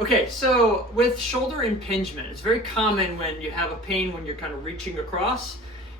Okay, so with shoulder impingement, it's very common when you have a pain when you're kind of reaching across,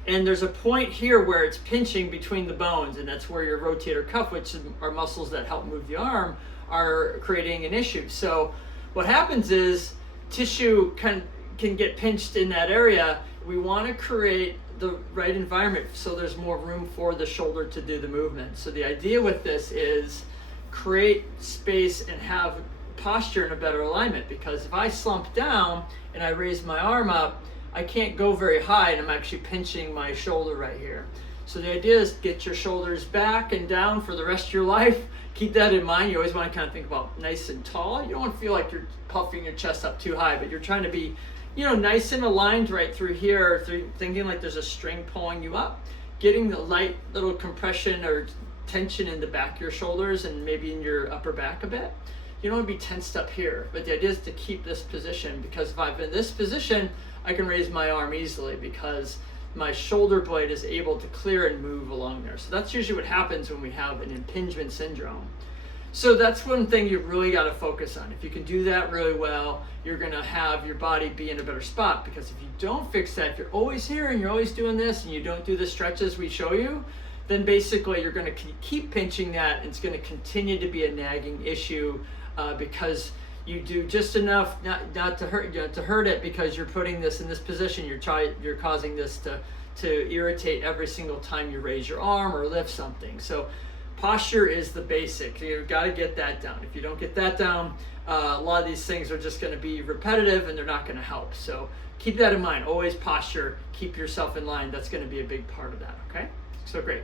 and there's a point here where it's pinching between the bones, and that's where your rotator cuff, which are muscles that help move the arm, are creating an issue. So what happens is tissue can get pinched in that area. We want to create the right environment so there's more room for the shoulder to do the movement. So the idea with this is create space and have posture in a better alignment, because if I slump down and I raise my arm up, I can't go very high and I'm actually pinching my shoulder right here. So the idea is get your shoulders back and down for the rest of your life. Keep that in mind. You always want to kind of think about nice and tall. You don't want to feel like you're puffing your chest up too high, but you're trying to be, nice and aligned right through here, thinking like there's a string pulling you up, getting the light little compression or tension in the back of your shoulders and maybe in your upper back a bit. You don't want to be tensed up here, but the idea is to keep this position, because if I'm in this position, I can raise my arm easily because my shoulder blade is able to clear and move along there. So that's usually what happens when we have an impingement syndrome. So that's one thing you really got to focus on. If you can do that really well, you're going to have your body be in a better spot, because if you don't fix that, if you're always here and you're always doing this and you don't do the stretches we show you, then basically you're going to keep pinching that, and it's going to continue to be a nagging issue. Because you do just enough not to hurt it, because you're putting this in this position. You're causing this to irritate every single time you raise your arm or lift something. So posture is the basic. You've got to get that down. If you don't get that down, a lot of these things are just going to be repetitive and they're not going to help. So keep that in mind. Always posture. Keep yourself in line. That's going to be a big part of that. Okay. So great.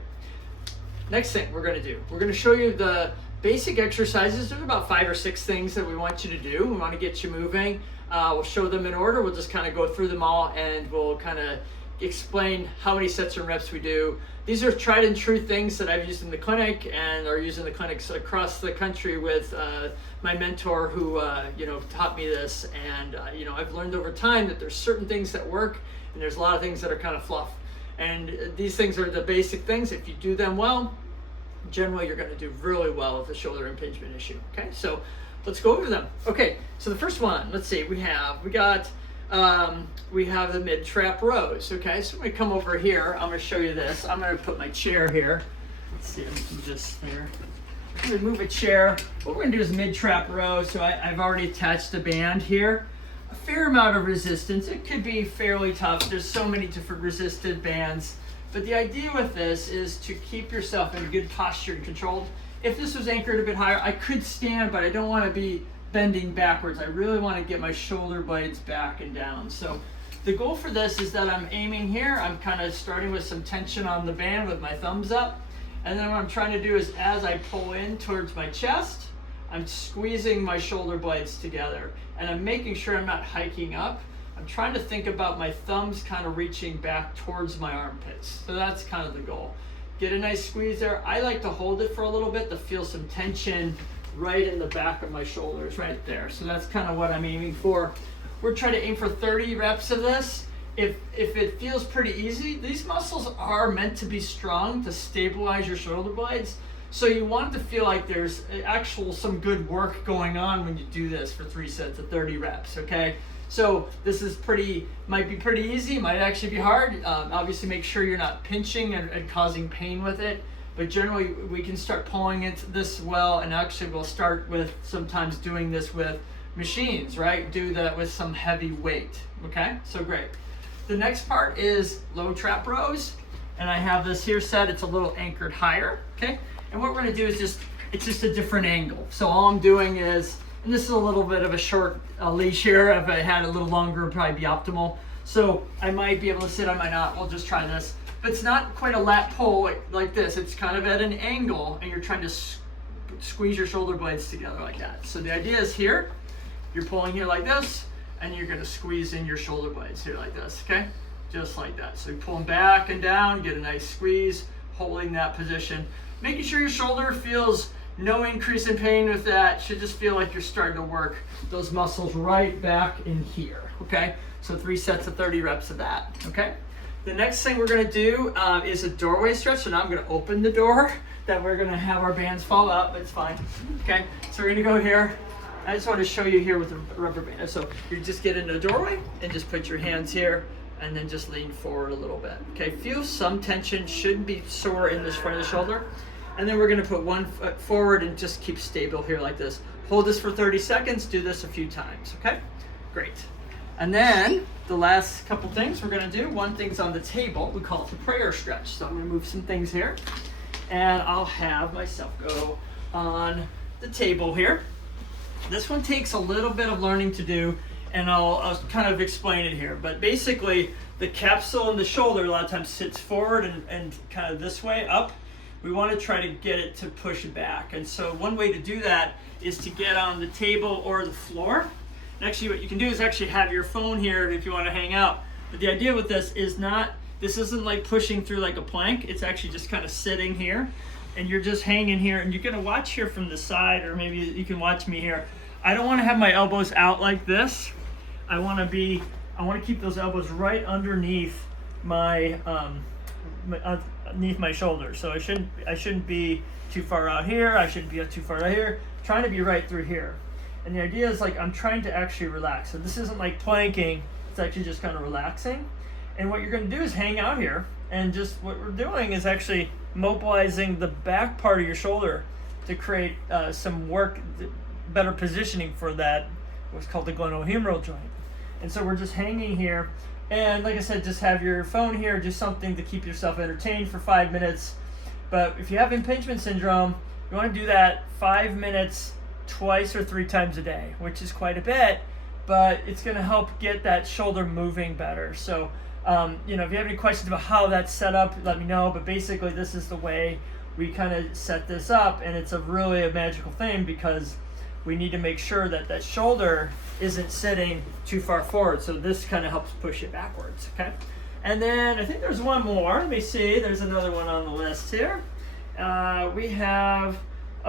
Next thing we're going to do. We're going to show you the basic exercises. There's about 5 or 6 things that we want you to do. We want to get you moving. We'll show them in order. We'll just kind of go through them all, and we'll kind of explain how many sets and reps we do. These are tried and true things that I've used in the clinic and are used in the clinics across the country with my mentor who taught me this. And I've learned over time that there's certain things that work, and there's a lot of things that are kind of fluff. And these things are the basic things. If you do them well, generally you're going to do really well with the shoulder impingement issue. Okay, so let's go over them. Okay, so the first one, let's see, we have the mid trap rows. Okay, so I'm going to come over here. I'm going to show you this. I'm going to put my chair here. Let's see, I'm just there. I'm going to move a chair. What we're going to do is mid trap row. So I've already attached a band here. A fair amount of resistance. It could be fairly tough. There's so many different resisted bands. But the idea with this is to keep yourself in a good posture and controlled. If this was anchored a bit higher, I could stand, but I don't want to be bending backwards. I really want to get my shoulder blades back and down. So the goal for this is that I'm aiming here. I'm kind of starting with some tension on the band with my thumbs up. And then what I'm trying to do is, as I pull in towards my chest, I'm squeezing my shoulder blades together. And I'm making sure I'm not hiking up. I'm trying to think about my thumbs kind of reaching back towards my armpits. So that's kind of the goal. Get a nice squeeze there. I like to hold it for a little bit to feel some tension right in the back of my shoulders right there. So that's kind of what I'm aiming for. We're trying to aim for 30 reps of this. If it feels pretty easy, these muscles are meant to be strong to stabilize your shoulder blades. So you want it to feel like there's some good work going on when you do this for 3 sets of 30 reps, okay? So this is might be pretty easy, might actually be hard. Obviously make sure you're not pinching and causing pain with it, but generally we can start pulling into this well, and actually we'll start with sometimes doing this with machines, right? Do that with some heavy weight, okay? So great. The next part is low trap rows, and I have this here set, it's a little anchored higher, okay? And what we're gonna do is it's just a different angle. So all I'm doing is, and this is a little bit of a short leash here. If I had a little longer, it would probably be optimal. So I might be able to sit, I might not. We'll just try this. But it's not quite a lat pull like this. It's kind of at an angle, and you're trying to squeeze your shoulder blades together like that. So the idea is here, you're pulling here like this, and you're going to squeeze in your shoulder blades here like this, okay? Just like that. So you pull them back and down, get a nice squeeze, holding that position. Making sure your shoulder feels no increase in pain with that. Should just feel like you're starting to work those muscles right back in here, okay? So 3 sets of 30 reps of that, okay? The next thing we're gonna do is a doorway stretch. So now I'm gonna open the door that we're gonna have our bands fall out, but it's fine, okay? So we're gonna go here, I just want to show you here with the rubber band. So you just get into the doorway and just put your hands here and then just lean forward a little bit. Okay, feel some tension, shouldn't be sore in this front of the shoulder. And then we're going to put one foot forward and just keep stable here like this. Hold this for 30 seconds, do this a few times, okay? Great. And then the last couple things we're going to do, one thing's on the table, we call it the prayer stretch. So I'm going to move some things here and I'll have myself go on the table here. This one takes a little bit of learning to do, and I'll kind of explain it here. But basically, the capsule in the shoulder a lot of times sits forward and kind of this way up. We want to try to get it to push back. And so one way to do that is to get on the table or the floor. And actually what you can do is actually have your phone here if you want to hang out. But the idea with this is this isn't like pushing through like a plank. It's actually just kind of sitting here. And you're just hanging here, and you're gonna watch here from the side, or maybe you can watch me here. I don't wanna have my elbows out like this. I wanna keep those elbows right underneath my, underneath my shoulder. So I shouldn't be too far out here. I shouldn't be too far out here. I'm trying to be right through here. And the idea is like, I'm trying to actually relax. So this isn't like planking, it's actually just kind of relaxing. And what you're gonna do is hang out here, and just what we're doing is actually mobilizing the back part of your shoulder to create some better positioning for that, what's called the glenohumeral joint. And so we're just hanging here, and like I said, just have your phone here, do something to keep yourself entertained for 5 minutes. But if you have impingement syndrome, you want to do that 5 minutes twice or 3 times a day, which is quite a bit, but it's going to help get that shoulder moving better. So if you have any questions about how that's set up, let me know. But basically, this is the way we kind of set this up, and it's really a magical thing because we need to make sure that that shoulder isn't sitting too far forward. So this kind of helps push it backwards, okay? And then I think there's one more. Let me see. There's another one on the list here. We have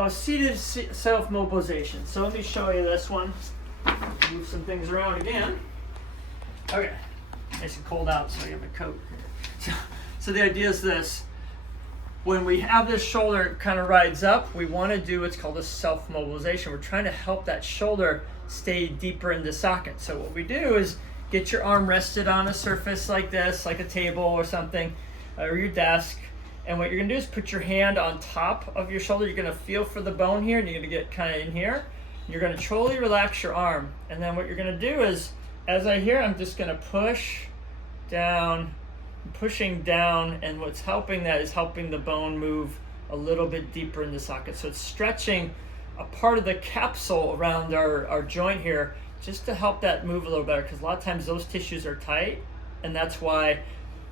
seated self-mobilization. So let me show you this one. Move some things around again. Okay. Nice and cold out, so you have a coat. So the idea is this. When we have this shoulder kind of rides up, we want to do what's called a self-mobilization. We're trying to help that shoulder stay deeper in the socket. So what we do is get your arm rested on a surface like this, like a table or something, or your desk. And what you're going to do is put your hand on top of your shoulder. You're going to feel for the bone here, and you're going to get kind of in here. You're going to totally relax your arm. And then what you're going to do is, as I hear, I'm just going to push down, pushing down, and what's helping that is helping the bone move a little bit deeper in the socket. So it's stretching a part of the capsule around our joint here just to help that move a little better, because a lot of times those tissues are tight, and that's why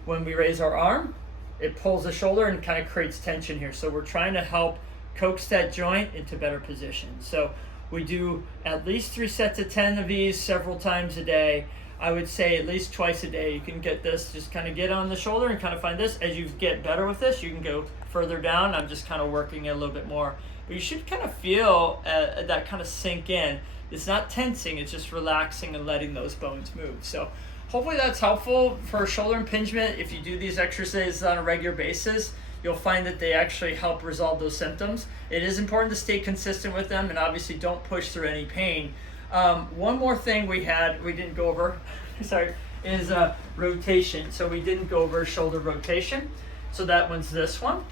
when we raise our arm, it pulls the shoulder and kind of creates tension here. So we're trying to help coax that joint into better position. So we do at least 3 sets of 10 of these several times a day. I would say at least twice a day. You can get this, just kind of get on the shoulder and kind of find this. As you get better with this, you can go further down. I'm just kind of working it a little bit more. But you should kind of feel that kind of sink in. It's not tensing, it's just relaxing and letting those bones move. So hopefully that's helpful for shoulder impingement. If you do these exercises on a regular basis, you'll find that they actually help resolve those symptoms. It is important to stay consistent with them, and obviously don't push through any pain. One more thing we didn't go over, is rotation. So we didn't go over shoulder rotation. So that one's this one.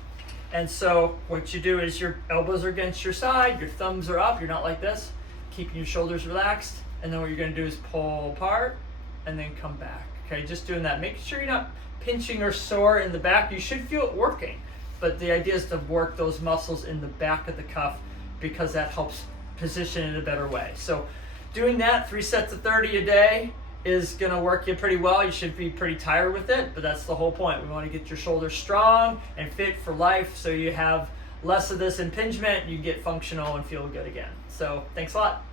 And so what you do is your elbows are against your side, your thumbs are up, you're not like this, keeping your shoulders relaxed. And then what you're gonna do is pull apart and then come back. Okay, just doing that. Make sure you're not pinching or sore in the back. You should feel it working, but the idea is to work those muscles in the back of the cuff because that helps position in a better way. So doing that 3 sets of 30 a day is going to work you pretty well. You should be pretty tired with it, but that's the whole point. We want to get your shoulders strong and fit for life so you have less of this impingement, you get functional and feel good again. So thanks a lot.